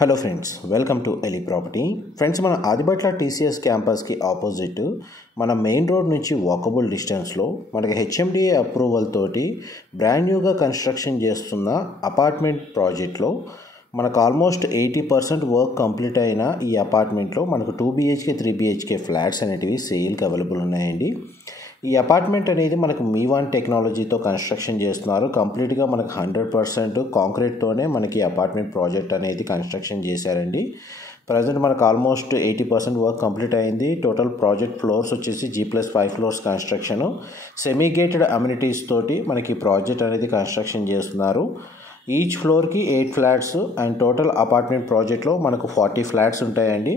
Hello friends, welcome to Eli property. Friends, మన Adibatla TCS క్యాంపస్కి opposite మన మెయిన్ రోడ్ నుంచి వాకబుల్ డిస్టెన్స్లో మనకి హెచ్ఎండిఏ అప్రూవల్ తోటి బ్రాండ్ న్యూగా కన్స్ట్రక్షన్ చేస్తున్న అపార్ట్మెంట్ ప్రాజెక్ట్లో మనకు ఆల్మోస్ట్ 80% వర్క్ కంప్లీట్ అయిన ఈ అపార్ట్మెంట్లో మనకు 2 BHK 3 BHK ఫ్లాట్స్ అనేటివి సేల్కి అవైలబుల్ ఉన్నాయండి. ఈ అపార్ట్మెంట్ అనేది మనకు మీవాన్ టెక్నాలజీతో కన్స్ట్రక్షన్ చేస్తున్నారు. కంప్లీట్గా మనకు 100% కాంక్రీట్తోనే మనకి అపార్ట్మెంట్ ప్రాజెక్ట్ అనేది కన్స్ట్రక్షన్ చేశారండి. ప్రజెంట్ మనకు ఆల్మోస్ట్ 80% వర్క్ కంప్లీట్ అయింది. టోటల్ ప్రాజెక్ట్ ఫ్లోర్స్ వచ్చేసి G+5 floors construction, semi gated amenities తోటి మనకి ప్రాజెక్ట్ అనేది కన్స్ట్రక్షన్ చేస్తున్నారు. ఈచ్ ఫ్లోర్కి 8 ఫ్లాట్స్ అండ్ టోటల్ అపార్ట్మెంట్ ప్రాజెక్ట్లో మనకు 40 ఫ్లాట్స్ ఉంటాయండి.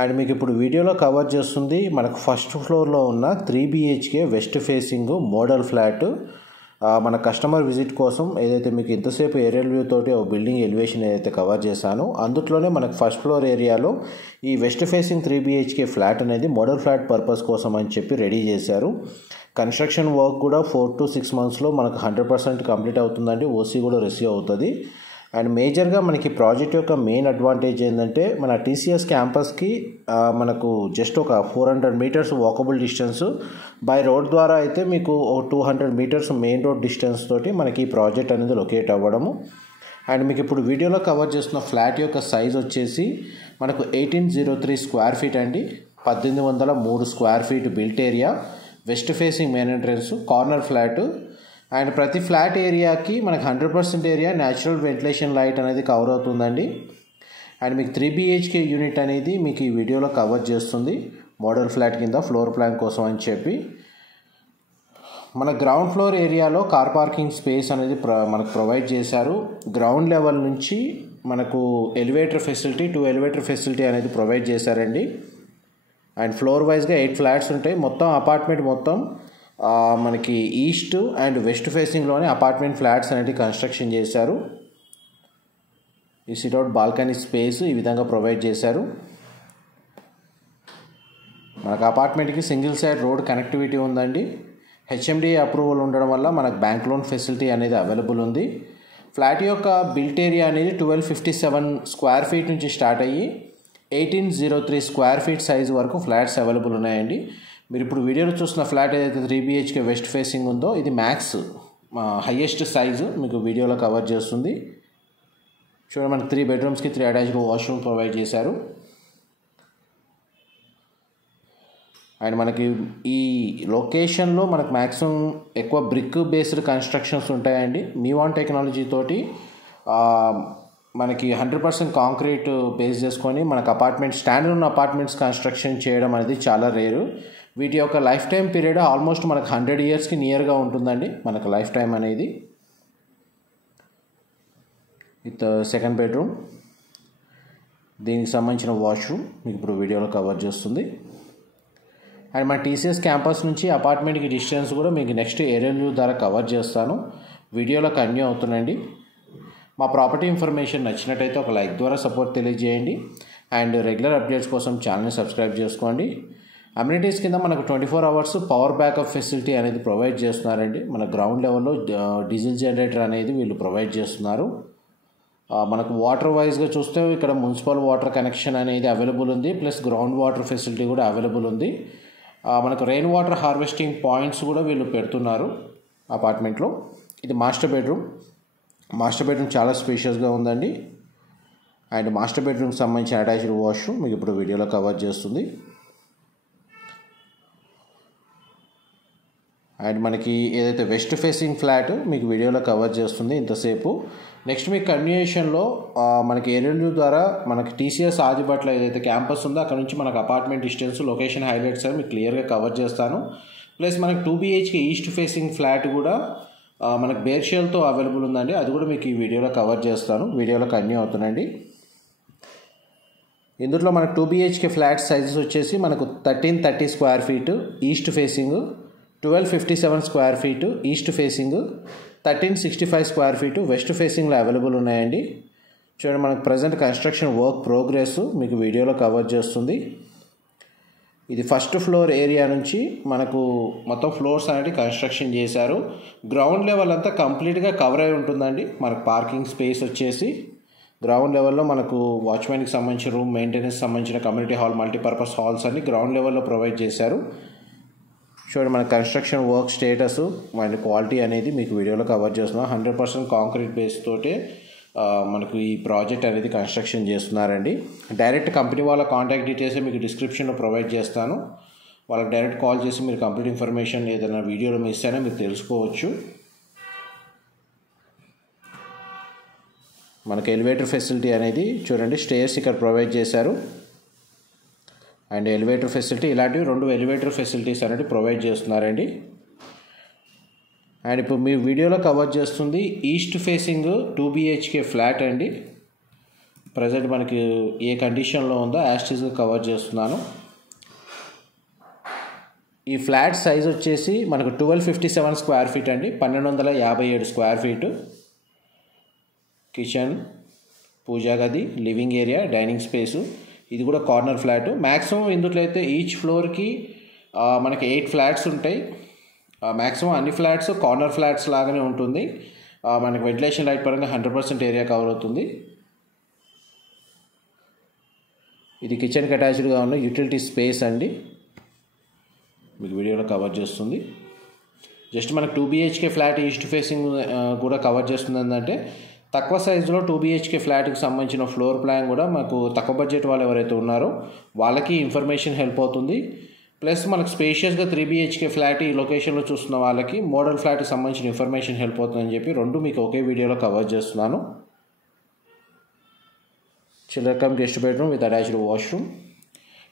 అండ్ మీకు ఇప్పుడు వీడియోలో కవర్ చేస్తుంది మనకు ఫస్ట్ ఫ్లోర్లో ఉన్న 3 BHK west facing model flat. మన కస్టమర్ విజిట్ కోసం ఏదైతే మీకు ఇంతసేపు ఏరియల్ వ్యూ తోటి ఒక బిల్డింగ్ ఎలివేషన్ ఏదైతే కవర్ చేశానో అందులోనే మనకు ఫస్ట్ ఫ్లోర్ ఏరియాలో ఈ వెస్ట్ ఫేసింగ్ 3 BHK ఫ్లాట్ అనేది మోడల్ ఫ్లాట్ పర్పస్ కోసం అని చెప్పి రెడీ చేశారు. కన్స్ట్రక్షన్ వర్క్ కూడా 4 to 6 మంత్స్లో మనకు 100% కంప్లీట్ అవుతుందండి. ఓసీ కూడా రిసీవ్ అవుతుంది. అండ్ మేజర్గా మనకి ప్రాజెక్ట్ యొక్క మెయిన్ అడ్వాంటేజ్ ఏంటంటే మన టీసీఎస్ క్యాంపస్కి మనకు జస్ట్ ఒక 400 meters walkable distance, by road ద్వారా అయితే మీకు 200 మీటర్స్ మెయిన్ రోడ్ డిస్టెన్స్ తోటి మనకి ఈ ప్రాజెక్ట్ అనేది లొకేట్ అవ్వడము. అండ్ మీకు ఇప్పుడు వీడియోలో కవర్ చేస్తున్న ఫ్లాట్ యొక్క సైజ్ వచ్చేసి మనకు 1803 స్క్వేర్ ఫీట్ అండి. 1803 square feet built area, west facing main entrance, corner flat. And ప్రతి ఫ్లాట్ ఏరియాకి మనకు 100% ఏరియా న్యాచురల్ వెంటిలేషన్ లైట్ అనేది కవర్ అవుతుందండి. అండ్ మీకు 3 BHK యూనిట్ అనేది మీకు ఈ వీడియోలో కవర్ చేస్తుంది మోడల్ ఫ్లాట్ కింద ఫ్లోర్ ప్లాన్ కోసం అని చెప్పి. మన గ్రౌండ్ ఫ్లోర్ ఏరియాలో కార్ పార్కింగ్ స్పేస్ అనేది మనకు ప్రొవైడ్ చేశారు. గ్రౌండ్ లెవెల్ నుంచి మనకు ఎలివేటర్ ఫెసిలిటీ, 2 ఎలివేటర్ ఫెసిలిటీ అనేది ప్రొవైడ్ చేశారండి. అండ్ ఫ్లోర్ వైజ్గా 8 ఫ్లాట్స్ ఉంటాయి. మొత్తం అపార్ట్మెంట్ మొత్తం మనకి ఈస్ట్ అండ్ వెస్ట్ ఫేసింగ్లోనే అపార్ట్మెంట్ ఫ్లాట్స్ అనేవి కన్స్ట్రక్షన్ చేశారు. ఈ సిట్అవుట్ బాల్కనీ స్పేస్ ఈ విధంగా ప్రొవైడ్ చేశారు. మనకు అపార్ట్మెంట్కి సింగిల్ సైడ్ రోడ్ కనెక్టివిటీ ఉందండి. హెచ్ఎండిఏ అప్రూవల్ ఉండడం వల్ల మనకు బ్యాంక్ లోన్ ఫెసిలిటీ అనేది అవైలబుల్ ఉంది. ఫ్లాట్ యొక్క బిల్ట్ ఏరియా అనేది 1257 స్క్వేర్ ఫీట్ నుంచి స్టార్ట్ అయ్యి 1803 స్క్వేర్ ఫీట్ సైజ్ వరకు ఫ్లాట్స్ అవైలబుల్ ఉన్నాయండి. మీరు ఇప్పుడు వీడియోలో చూస్తున్న ఫ్లాట్ ఏదైతే 3 BHK వెస్ట్ ఫేసింగ్ ఉందో ఇది మ్యాక్స్ హైయెస్ట్ సైజు మీకు వీడియోలో కవర్ చేస్తుంది. చూడండి, మనకి 3 బెడ్రూమ్స్కి 3 అటాచ్డ్ వాష్రూమ్ ప్రొవైడ్ చేశారు. అండ్ మనకి ఈ లొకేషన్లో మనకు మ్యాక్సిమం ఎక్కువ బ్రిక్ బేస్డ్ కన్స్ట్రక్షన్స్ ఉంటాయండి. మీవాన్ టెక్నాలజీ తోటి మనకి 100% కాంక్రీట్ బేస్ చేసుకొని మనకు అపార్ట్మెంట్ స్టాండర్డ్ ఉన్న అపార్ట్మెంట్స్ కన్స్ట్రక్షన్ చేయడం అనేది చాలా రేరు. వీటి యొక్క లైఫ్ టైం పీరియడ్ ఆల్మోస్ట్ మనకు 100 ఇయర్స్కి నియర్గా ఉంటుందండి మనకు లైఫ్ టైం అనేది. విత్ సెకండ్ బెడ్రూమ్, దీనికి సంబంధించిన వాష్రూమ్ మీకు ఇప్పుడు వీడియోలో కవర్ చేస్తుంది. అండ్ మన టీసీఎస్ క్యాంపస్ నుంచి అపార్ట్మెంట్కి డిస్టెన్స్ కూడా మీకు నెక్స్ట్ ఏరియల్ వ్యూ ద్వారా కవర్ చేస్తాను. వీడియోలో కంటిన్యూ అవుతుందండి. మా ప్రాపర్టీ ఇన్ఫర్మేషన్ నచ్చినట్టయితే ఒక లైక్ ద్వారా సపోర్ట్ తెలియజేయండి. అండ్ రెగ్యులర్ అప్డేట్స్ కోసం ఛానల్ని సబ్స్క్రైబ్ చేసుకోండి. అమ్యూనిటీస్ కింద మనకు 24 hours పవర్ బ్యాకప్ ఫెసిలిటీ అనేది ప్రొవైడ్ చేస్తున్నారండి. మన గ్రౌండ్ లెవెల్లో డీజిల్ జనరేటర్ అనేది వీళ్ళు ప్రొవైడ్ చేస్తున్నారు. మనకు వాటర్ వైజ్గా చూస్తే ఇక్కడ మున్సిపల్ వాటర్ కనెక్షన్ అనేది అవైలబుల్ ఉంది, ప్లస్ గ్రౌండ్ వాటర్ ఫెసిలిటీ కూడా అవైలబుల్ ఉంది. మనకు రెయిన్ వాటర్ హార్వెస్టింగ్ పాయింట్స్ కూడా వీళ్ళు పెడుతున్నారు అపార్ట్మెంట్లో. ఇది మాస్టర్ బెడ్రూమ్. మాస్టర్ బెడ్రూమ్ చాలా స్పేషియస్గా ఉందండి. అండ్ మాస్టర్ బెడ్రూమ్కి సంబంధించిన అటాచ్డ్ వాష్రూమ్ మీకు ఇప్పుడు వీడియోలో కవర్ చేస్తుంది. అండ్ మనకి ఏదైతే వెస్ట్ ఫేసింగ్ ఫ్లాట్ మీకు వీడియోలో కవర్ చేస్తుంది ఇంతసేపు. నెక్స్ట్ మీకు కంటిన్యూషన్లో మనకి ఏరియల్ వ్యూ ద్వారా మనకి టీసీఎస్ ఆదిబట్ల ఏదైతే క్యాంపస్ ఉందో అక్కడ నుంచి మనకు అపార్ట్మెంట్ డిస్టెన్స్, లొకేషన్ హైలైట్స్ అని మీకు క్లియర్గా కవర్ చేస్తాను. ప్లస్ మనకి 2 BHK ఈస్ట్ ఫేసింగ్ ఫ్లాట్ కూడా మనకు బేర్షియల్తో అవైలబుల్ ఉందండి. అది కూడా మీకు ఈ వీడియోలో కవర్ చేస్తాను. వీడియోలో కంటిన్యూ అవుతుందండి. ఇందులో మనకు 2 BHK ఫ్లాట్ సైజెస్ వచ్చేసి మనకు 1330 square feet east facing, 1257 square feet east facing, 1365 square feet west ఫేసింగ్లో అవైలబుల్ ఉన్నాయండి. చూడండి, మనకు ప్రజెంట్ కన్స్ట్రక్షన్ వర్క్ ప్రోగ్రెస్ మీకు వీడియోలో కవర్ చేస్తుంది. ఇది ఫస్ట్ ఫ్లోర్ ఏరియా నుంచి మనకు మొత్తం ఫ్లోర్స్ అనేది కన్స్ట్రక్షన్ చేశారు. గ్రౌండ్ లెవెల్ అంతా కంప్లీట్గా కవర్ అయి ఉంటుందండి. మనకు పార్కింగ్ స్పేస్ వచ్చేసి గ్రౌండ్ లెవెల్లో మనకు వాచ్మెన్కి సంబంధించిన రూమ్, మెయింటెనెన్స్ సంబంధించిన కమ్యూనిటీ హాల్, మల్టీపర్పస్ హాల్స్ అన్ని గ్రౌండ్ లెవెల్లో ప్రొవైడ్ చేశారు. చూడండి మన construction work status and quality అనేది మీకు వీడియోలో కవర్ చేస్తున్నాం. 100% కాంక్రీట్ బేస్ తోటే మనకు ఈ ప్రాజెక్ట్ అనేది కన్స్ట్రక్షన్ చేస్తున్నారండి. డైరెక్ట్ కంపెనీ వాళ్ళ కాంటాక్ట్ డీటెయిల్స్ మీకు డిస్క్రిప్షన్లో ప్రొవైడ్ చేస్తాను. వాళ్ళకి డైరెక్ట్ కాల్ చేసి మీరు కంప్లీట్ ఇన్ఫర్మేషన్ ఏదైనా వీడియోలో మిస్ అయినా మీరు తెలుసుకోవచ్చు. మనకు ఎలివేటర్ ఫెసిలిటీ అనేది చూడండి, స్టేర్స్ ఇక్కడ ప్రొవైడ్ చేశారు. అండ్ ఎలివేటర్ ఫెసిలిటీ ఇలాంటివి 2 ఎలివేటర్ ఫెసిలిటీస్ అనేది ప్రొవైడ్ చేస్తున్నారండి. అండ్ ఇప్పుడు మీ వీడియోలో కవర్ చేస్తుంది ఈస్ట్ ఫేసింగ్ 2 BHK ఫ్లాట్ అండి. ప్రజెంట్ మనకి ఏ కండిషన్లో ఉందో యాస్టీస్గా కవర్ చేస్తున్నాను. ఈ ఫ్లాట్ సైజ్ వచ్చేసి మనకు 1257 స్క్వేర్ ఫీట్ అండి, 1257 స్క్వేర్ ఫీటు. కిచెన్, పూజా గది, లివింగ్ ఏరియా, డైనింగ్ స్పేసు. ఇది కూడా కార్నర్ ఫ్లాట్. మ్యాక్సిమం ఇందులో అయితే ఈచ్ ఫ్లోర్కి మనకి 8 ఫ్లాట్స్ ఉంటాయి. మ్యాక్సిమం అన్ని ఫ్లాట్స్ కార్నర్ ఫ్లాట్స్ లాగానే ఉంటుంది. మనకి వెంటిలేషన్ లైట్ పరంగా 100% ఏరియా కవర్ అవుతుంది. ఇది కిచెన్కి అటాచ్డ్గా ఉన్న యూటిలిటీ స్పేస్ అండి, మీకు వీడియోలో కవర్ చేస్తుంది. జస్ట్ మనకు 2 BHK ఫ్లాట్ ఈస్ట్ ఫేసింగ్ కూడా కవర్ చేస్తుంది. ఏంటంటే తక్కువ సైజులో 2 BHK ఫ్లాట్కి సంబంధించిన ఫ్లోర్ ప్లాన్ కూడా మనకు తక్కువ బడ్జెట్ వాళ్ళు ఎవరైతే ఉన్నారో వాళ్ళకి ఇన్ఫర్మేషన్ హెల్ప్ అవుతుంది. ప్లస్ మనకు స్పేషియస్గా 3 BHK ఫ్లాట్ ఈ లొకేషన్లో చూస్తున్న వాళ్ళకి మోడల్ ఫ్లాట్కి సంబంధించిన ఇన్ఫర్మేషన్ హెల్ప్ అవుతుందని చెప్పి 2 మీకు ఒకే వీడియోలో కవర్ చేస్తున్నాను. Children come guest bedroom with attached washroom.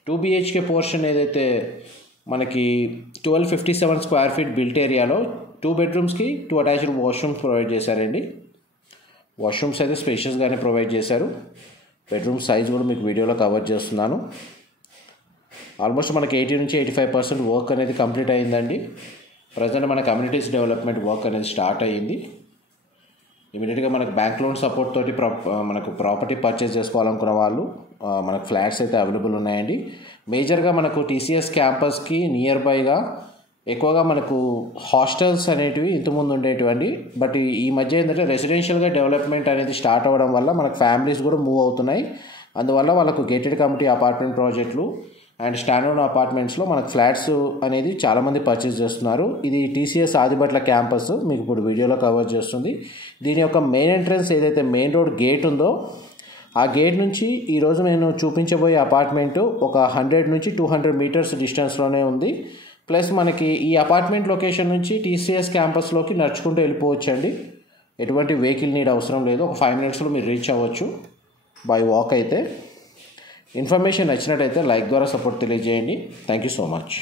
2 BHK portion ఏదైతే మనకి 1257 స్క్వేర్ ఫీట్ బిల్ట్ ఏరియాలో 2 బెడ్రూమ్స్కి 2 అటాచ్డ్ వాష్రూమ్స్ ప్రొవైడ్ చేశారండి. వాష్రూమ్స్ అయితే స్పేషియస్గానే ప్రొవైడ్ చేశారు. బెడ్రూమ్ సైజ్ కూడా మీకు వీడియోలో కవర్ చేస్తున్నాను. ఆల్మోస్ట్ మనకి 80 నుంచి 85% వర్క్ అనేది కంప్లీట్ అయ్యిందండి. ప్రజెంట్ మన కమ్యూనిటీస్ డెవలప్మెంట్ వర్క్ అనేది స్టార్ట్ అయ్యింది. ఇమీడియట్గా మనకు బ్యాంక్ లోన్ సపోర్ట్ తోటి మనకు ప్రాపర్టీ పర్చేస్ చేసుకోవాలనుకున్న వాళ్ళు మనకు ఫ్లాట్స్ అయితే అవైలబుల్ ఉన్నాయండి. మేజర్గా మనకు TCS క్యాంపస్కి నియర్ బైగా ఎక్కువగా మనకు హాస్టల్స్ అనేటివి ఇంతకుముందు ఉండేటివండి. బట్ ఈ మధ్య ఏంటంటే రెసిడెన్షియల్గా డెవలప్మెంట్ అనేది స్టార్ట్ అవ్వడం వల్ల మనకు ఫ్యామిలీస్ కూడా మూవ్ అవుతున్నాయి. అందువల్ల వాళ్ళకు గేటెడ్ కమ్యూనిటీ అపార్ట్మెంట్ ప్రాజెక్టులు అండ్ స్టాండర్డ్ అపార్ట్మెంట్స్లో మనకు ఫ్లాట్స్ అనేది చాలామంది పర్చేస్ చేస్తున్నారు. ఇది TCS ఆదిబట్ల క్యాంపస్ మీకు ఇప్పుడు వీడియోలో కవర్ చేస్తుంది. దీని యొక్క మెయిన్ ఎంట్రన్స్ ఏదైతే మెయిన్ రోడ్ గేట్ ఉందో ఆ గేట్ నుంచి ఈరోజు నేను చూపించబోయే అపార్ట్మెంటు ఒక 100 నుంచి 200 మీటర్స్ డిస్టెన్స్లోనే ఉంది. ప్లస్ మనకి ఈ అపార్ట్మెంట్ లొకేషన్ నుంచి TCS క్యాంపస్లోకి నడుచుకుంటూ వెళ్ళిపోవచ్చండి. ఎటువంటి వెహికల్ నీడ్ అవసరం లేదు. ఒక 5 మినిట్స్లో మీరు రీచ్ అవ్వచ్చు బై వాక్ అయితే. ఇన్ఫర్మేషన్ నచ్చినట్టయితే లైక్ ద్వారా సపోర్ట్ తెలియజేయండి. Thank you so much.